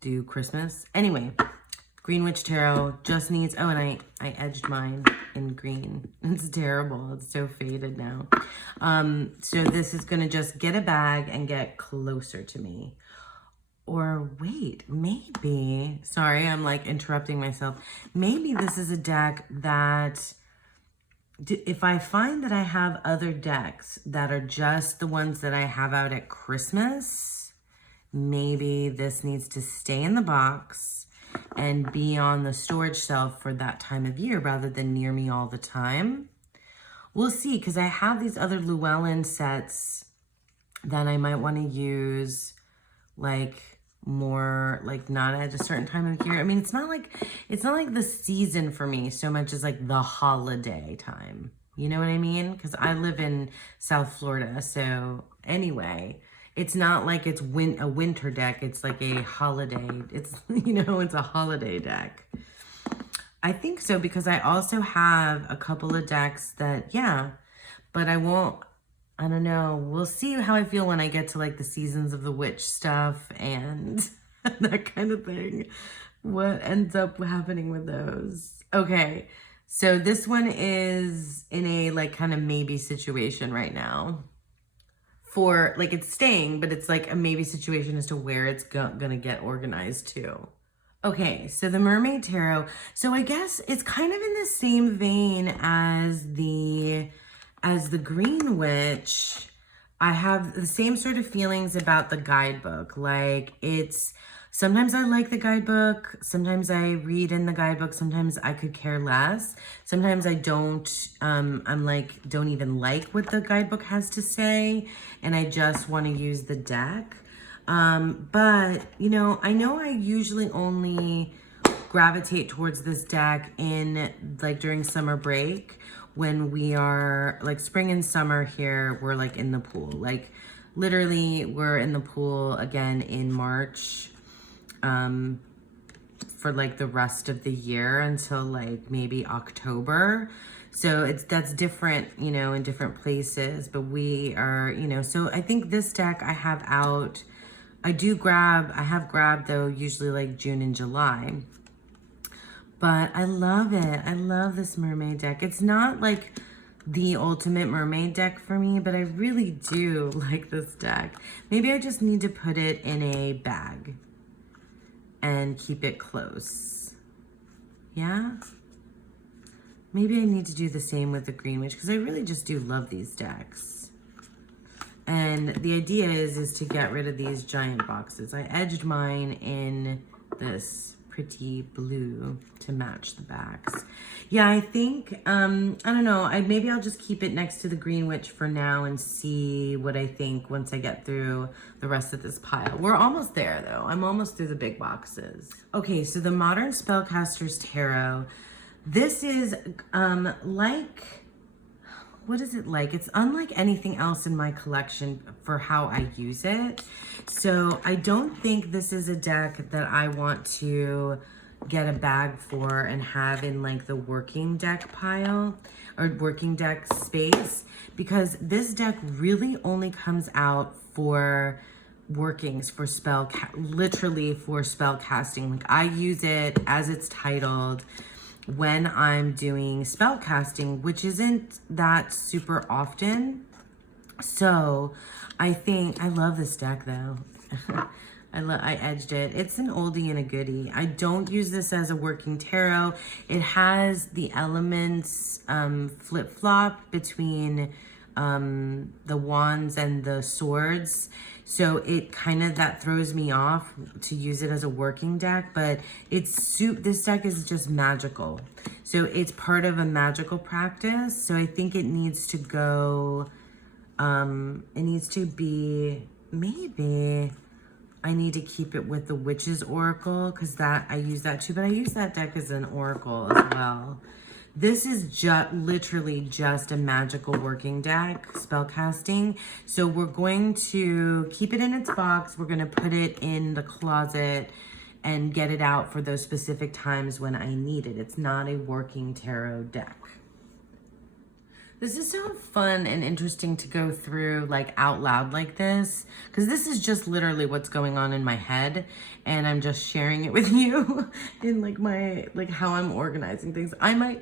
do Christmas. Anyway, Green Witch Tarot just needs, oh, and I edged mine in green. It's terrible. It's so faded now. So this is going to just get a bag and get closer to me. Or wait, maybe, sorry, I'm like interrupting myself. Maybe this is a deck that, if I find that I have other decks that are just the ones that I have out at Christmas, maybe this needs to stay in the box and be on the storage shelf for that time of year rather than near me all the time. We'll see, because I have these other Llewellyn sets that I might want to use like more, like not at a certain time of year. I mean, it's not like the season for me so much as like the holiday time. You know what I mean? Because I live in South Florida. So anyway, it's not like it's a winter deck. It's like a holiday. It's, you know, it's a holiday deck. I think so, because I also have a couple of decks that, yeah, but I don't know. We'll see how I feel when I get to like the Seasons of the Witch stuff and that kind of thing. What ends up happening with those? Okay, so this one is in a like kind of maybe situation right now. For like, it's staying, but it's like a maybe situation as to where it's gonna get organized to. Okay, so the Mermaid Tarot. So I guess it's kind of in the same vein as the Green Witch. I have the same sort of feelings about the guidebook. Like, it's Sometimes I like the guidebook. Sometimes I read in the guidebook. Sometimes I could care less. Sometimes I don't, I'm like, don't even like what the guidebook has to say. And I just want to use the deck. But, you know I usually only gravitate towards this deck in like during summer break when we are like spring and summer here, we're like in the pool. Like literally we're in the pool again in March. For like the rest of the year until like maybe October. So that's different, in different places, but we are, so I think this deck I have out, I have grabbed though, usually like June and July, but I love it. I love this mermaid deck. It's not like the ultimate mermaid deck for me, but I really do like this deck. Maybe I just need to put it in a bag and keep it close. Yeah? Maybe I need to do the same with the Green Witch because I really just do love these decks. And the idea is to get rid of these giant boxes. I edged mine in this pretty blue to match the backs. Yeah, I think, I don't know, maybe I'll just keep it next to the Green Witch for now and see what I think once I get through the rest of this pile. We're almost there though. I'm almost through the big boxes. Okay, so the Modern Spellcaster's Tarot. This is what is it like? It's unlike anything else in my collection for how I use it. So I don't think this is a deck that I want to get a bag for and have in like the working deck pile or working deck space, because this deck really only comes out for workings, for literally for spell casting. Like I use it as it's titled when I'm doing spell casting, which isn't that super often. So I think I love this deck though. I edged it. It's an oldie and a goodie. I don't use this as a working tarot. It has the elements flip-flop between the wands and the swords. So it kind of, that throws me off to use it as a working deck, but this deck is just magical. So it's part of a magical practice. So I think it needs to go, it needs to be, maybe I need to keep it with the Witch's Oracle because I use that too, but I use that deck as an oracle as well. This is literally just a magical working deck, spellcasting. So we're going to keep it in its box. We're going to put it in the closet and get it out for those specific times when I need it. It's not a working tarot deck. This is so fun and interesting to go through like out loud like this, because this is just literally what's going on in my head and I'm just sharing it with you in like how I'm organizing things. I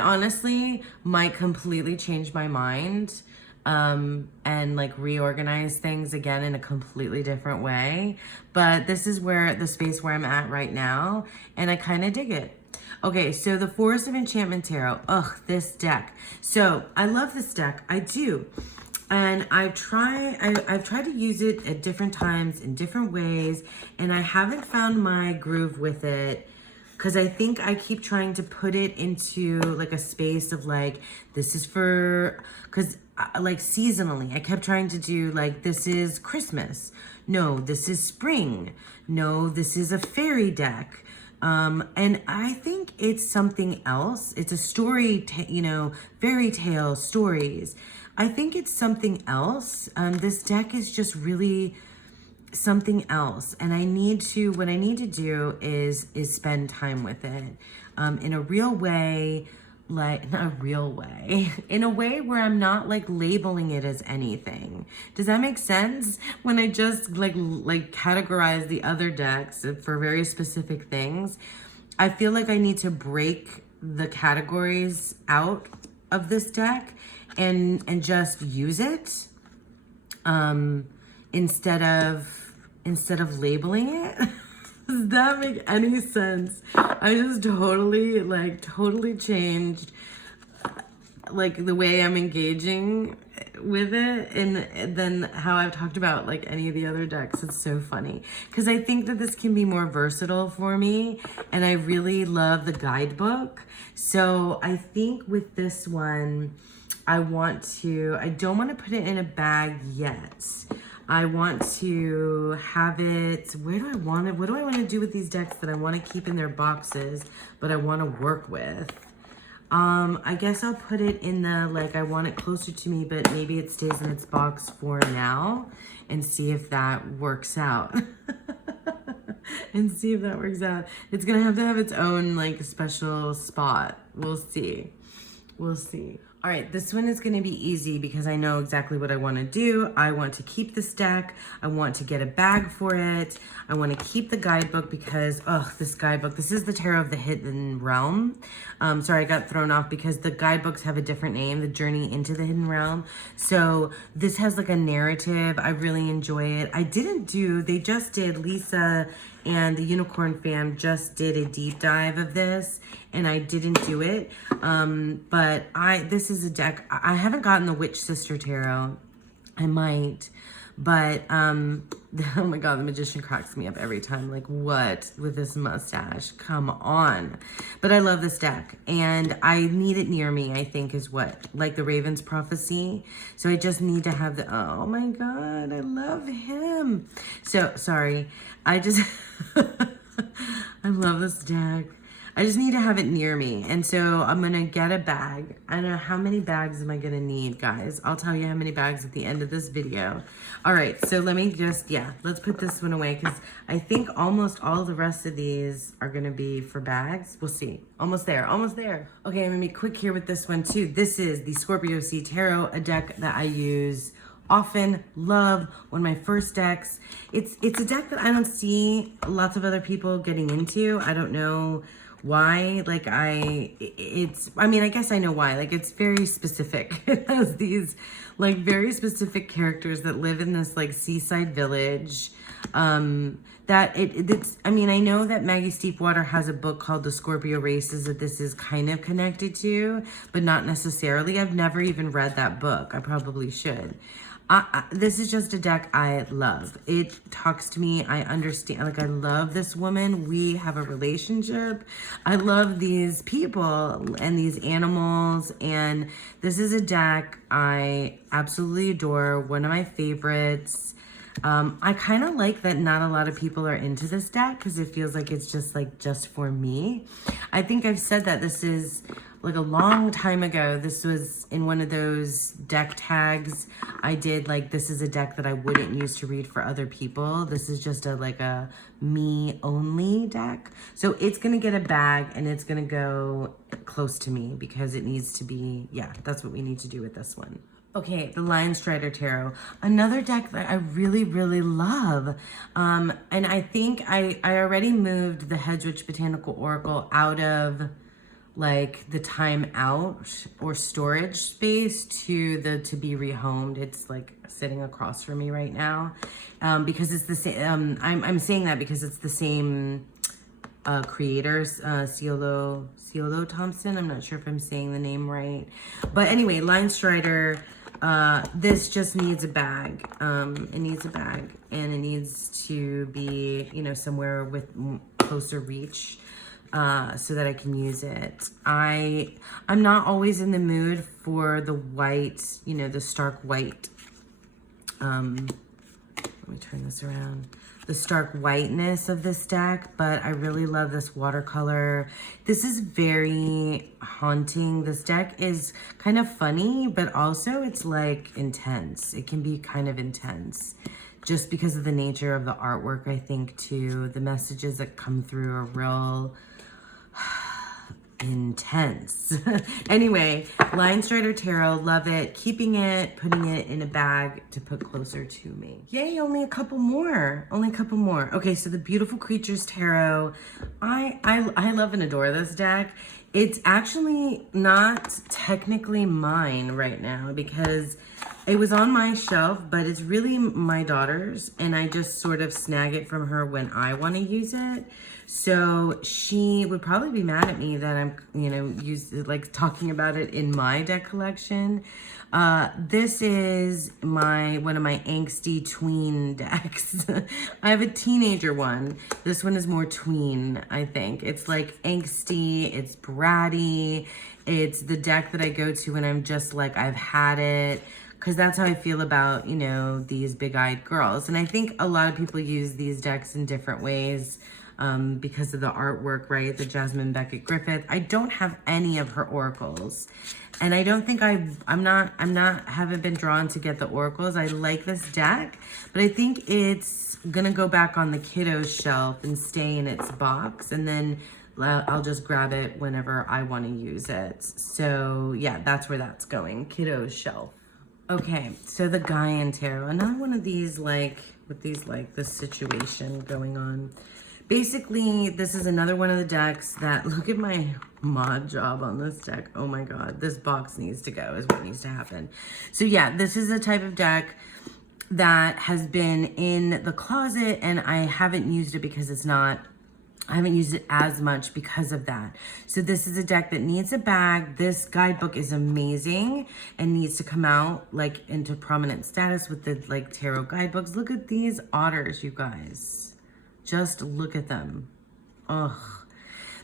honestly might completely change my mind and like reorganize things again in a completely different way. But this is the space where I'm at right now and I kind of dig it. Okay, so the Forest of Enchantment Tarot. Ugh, this deck. So I love this deck. I do. And I've tried to use it at different times in different ways, and I haven't found my groove with it because I think I keep trying to put it into like a space of like, this is for, because like seasonally, I kept trying to do like, this is Christmas. No, this is spring. No, this is a fairy deck. And I think it's something else. It's a story, fairy tale stories. I think it's something else. This deck is just really something else. And what I need to do is spend time with it, in a real way, like not a real way, in a way where I'm not like labeling it as anything. Does that make sense? When I just like categorize the other decks for very specific things, I feel like I need to break the categories out of this deck and just use it instead of labeling it. Does that make any sense? I just totally changed like the way I'm engaging with it, and then how I've talked about like any of the other decks. It's so funny because I think that this can be more versatile for me, and I really love the guidebook. So I think with this one, I don't want to put it in a bag yet. I want to have it, what do I want to do with these decks that I want to keep in their boxes, but I want to work with? I guess I'll put it in the, like, I want it closer to me, but maybe it stays in its box for now and see if that works out. It's going to have its own, like, special spot. We'll see. All right, this one is going to be easy because I know exactly what I want to do. I want to keep this deck. I want to get a bag for it. I want to keep the guidebook because, this guidebook, this is the Tarot of the Hidden Realm. Sorry, I got thrown off because the guidebooks have a different name, the Journey into the Hidden Realm. So this has like a narrative. I really enjoy it. They just did, Lisa and the Unicorn Fam just did a deep dive of this, and I didn't do it. But this is a deck. I haven't gotten the Witch Sister Tarot. I might, but oh my God, the Magician cracks me up every time. Like, what with this mustache? Come on. But I love this deck, and I need it near me, I think is what, like the Raven's Prophecy. So I just need to have oh my God, I love him. So, sorry, I love this deck. I just need to have it near me. And so I'm going to get a bag. I don't know how many bags am I going to need, guys. I'll tell you how many bags at the end of this video. All right, so let me just, let's put this one away because I think almost all the rest of these are going to be for bags. We'll see. Almost there. Okay, I'm going to be quick here with this one too. This is the Scorpio Sea Tarot, a deck that I use often, love, one of my first decks. It's a deck that I don't see lots of other people getting into. I don't know why. Like I guess I know why. Like, it's very specific. It has these like very specific characters that live in this like seaside village. I know that Maggie Steepwater has a book called The Scorpio Races that this is kind of connected to, but not necessarily. I've never even read that book. I probably should. This is just a deck I love. It talks to me. I understand. Like, I love this woman. We have a relationship. I love these people and these animals. And this is a deck I absolutely adore. One of my favorites. I kind of like that not a lot of people are into this deck because it feels like it's just for me. I think I've said that this is like a long time ago. This was in one of those deck tags I did, like, this is a deck that I wouldn't use to read for other people. This is just a me only deck. So it's going to get a bag and it's going to go close to me because it needs to be, that's what we need to do with this one. Okay, the Lion Strider Tarot, another deck that I really, really love. And I think I already moved the Hedgewitch Botanical Oracle out of like the time out or storage space to the to be rehomed. It's like sitting across from me right now because it's the same. I'm saying that because it's the same creators, Ciolo Thompson. I'm not sure if I'm saying the name right, but anyway, Lion Strider. This just needs a bag. It needs a bag, and it needs to be, somewhere with closer reach, so that I can use it. I'm not always in the mood for the white, the stark white. Let me turn this around. The stark whiteness of this deck, but I really love this watercolor. This is very haunting. This deck is kind of funny, but also it's like intense. It can be kind of intense just because of the nature of the artwork, I think, too. The messages that come through are real intense. Anyway, Lion Strider Tarot, love it. Keeping it, putting it in a bag to put closer to me. Yay, only a couple more. Okay, so the Beautiful Creatures Tarot. I love and adore this deck. It's actually not technically mine right now because it was on my shelf, but it's really my daughter's, and I just sort of snag it from her when I want to use it. So she would probably be mad at me that I'm, talking about it in my deck collection. This is one of my angsty tween decks. I have a teenager one. This one is more tween, I think. It's like angsty, it's bratty. It's the deck that I go to when I'm just like, I've had it. Because that's how I feel about, these big-eyed girls. And I think a lot of people use these decks in different ways because of the artwork, right? The Jasmine Beckett Griffith. I don't have any of her oracles. And I don't think haven't been drawn to get the oracles. I like this deck, but I think it's gonna go back on the kiddos shelf and stay in its box. And then I'll just grab it whenever I want to use it. So yeah, that's where that's going, kiddos shelf. Okay, so the Gaian Tarot, another one of these this situation going on. Basically, this is another one of the decks that, look at my mod job on this deck. Oh my God, this box needs to go is what needs to happen. So yeah, this is the type of deck that has been in the closet and I haven't used it because I haven't used it as much because of that. So this is a deck that needs a bag. This guidebook is amazing and needs to come out into prominent status with the tarot guidebooks. Look at these otters, you guys. Just look at them. Ugh.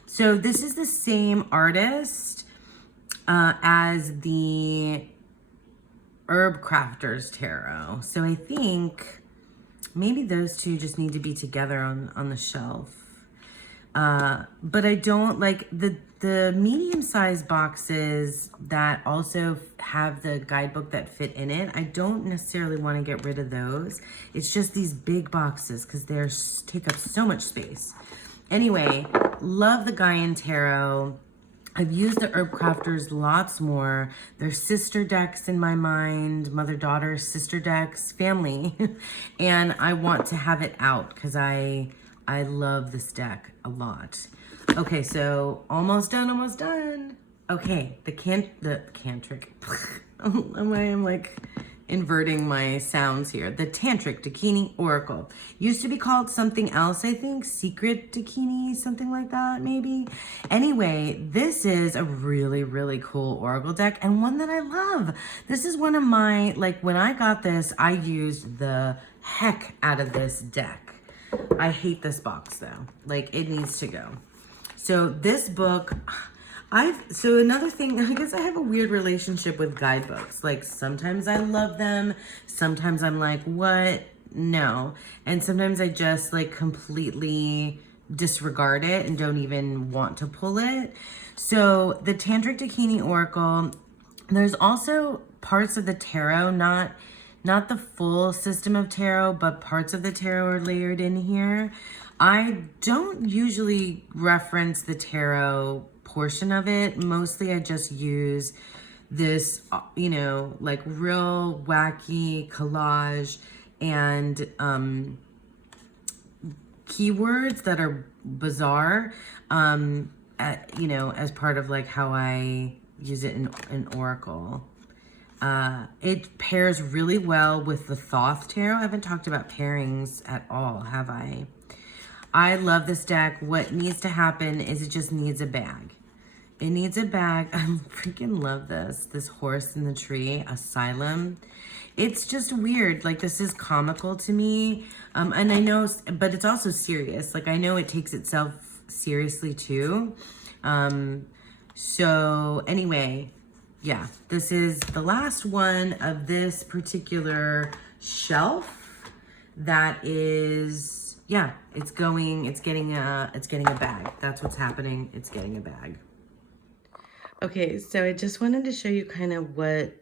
So this is the same artist as the Herb Crafters Tarot. So I think maybe those two just need to be together on the shelf. But I don't like the medium-sized boxes that also have the guidebook that fit in it. I don't necessarily want to get rid of those. It's just these big boxes because they take up so much space. Anyway, love the Gaian Tarot. I've used the Herb Crafters lots more. They're sister decks in my mind, mother-daughter, sister decks, family. And I want to have it out because I love this deck a lot. Okay, so almost done. Okay, the cantric. I'm inverting my sounds here. The Tantric Dakini Oracle. Used to be called something else, I think. Secret Dakini, something like that, maybe. Anyway, this is a really, really cool Oracle deck and one that I love. This is one of my, when I got this, I used the heck out of this deck. I hate this box though. It needs to go. So this book, so another thing, I guess I have a weird relationship with guidebooks. Sometimes I love them. Sometimes I'm like, what? No. And sometimes I just completely disregard it and don't even want to pull it. So the Tantric Dakini Oracle, there's also parts of the tarot, not the full system of tarot, but parts of the tarot are layered in here. I don't usually reference the tarot portion of it. Mostly I just use this, real wacky collage and keywords that are bizarre, as part of how I use it in Oracle. It pairs really well with the Thoth Tarot. I haven't talked about pairings at all, have I? I love this deck. What needs to happen is it just needs a bag. It needs a bag. I freaking love this. This horse in the tree, Asylum. It's just weird. This is comical to me. And I know, but it's also serious. I know it takes itself seriously too. So anyway, yeah, this is the last one of this particular shelf that is, yeah, it's getting a bag. That's what's happening. It's getting a bag. Okay, so I just wanted to show you kind of what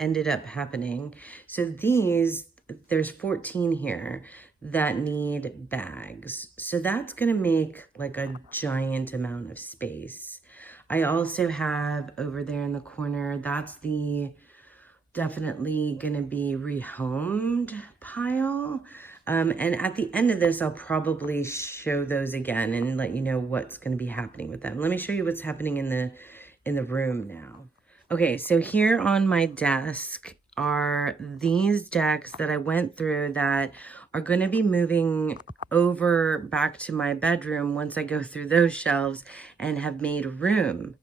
ended up happening. So there's 14 here that need bags. So that's gonna make a giant amount of space. I also have over there in the corner, that's definitely gonna be rehomed pile. And at the end of this, I'll probably show those again and let you know what's gonna be happening with them. Let me show you what's happening in the room now. Okay, so here on my desk are these decks that I went through that are going to be moving over back to my bedroom once I go through those shelves and have made room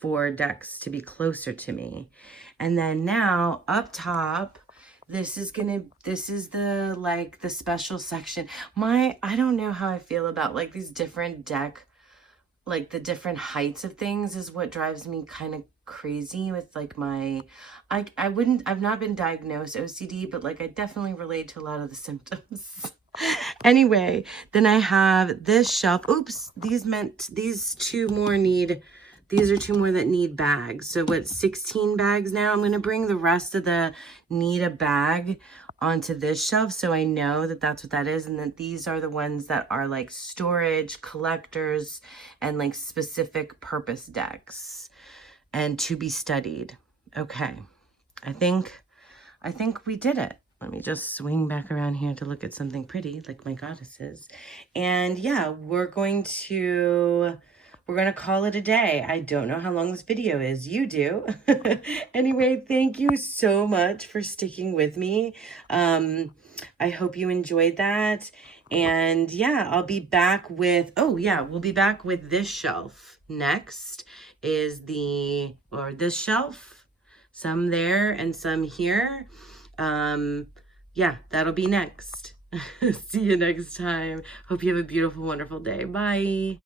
for decks to be closer to me. And then now up top, this is the like the special section. I don't know how I feel about like these different deck, like the different heights of things is what drives me kind of crazy with like I've not been diagnosed OCD, but like I definitely relate to a lot of the symptoms. Anyway, then I have this shelf. Oops, these two more need, these are two more that need bags. So what, 16 bags now? I'm going to bring the rest of the need a bag onto this shelf so I know that that's what that is, and that these are the ones that are like storage, collectors, and like specific purpose decks and to be studied. Okay, I think we did it. Let me just swing back around here to look at something pretty like my goddesses. And yeah, we're going to call it a day. I don't know how long this video is. You do. Anyway, thank you so much for sticking with me. I hope you enjoyed that. And yeah, I'll be back with, oh yeah, we'll be back with this shelf. Next is this shelf, some there and some here. Yeah, that'll be next. See you next time. Hope you have a beautiful, wonderful day. Bye.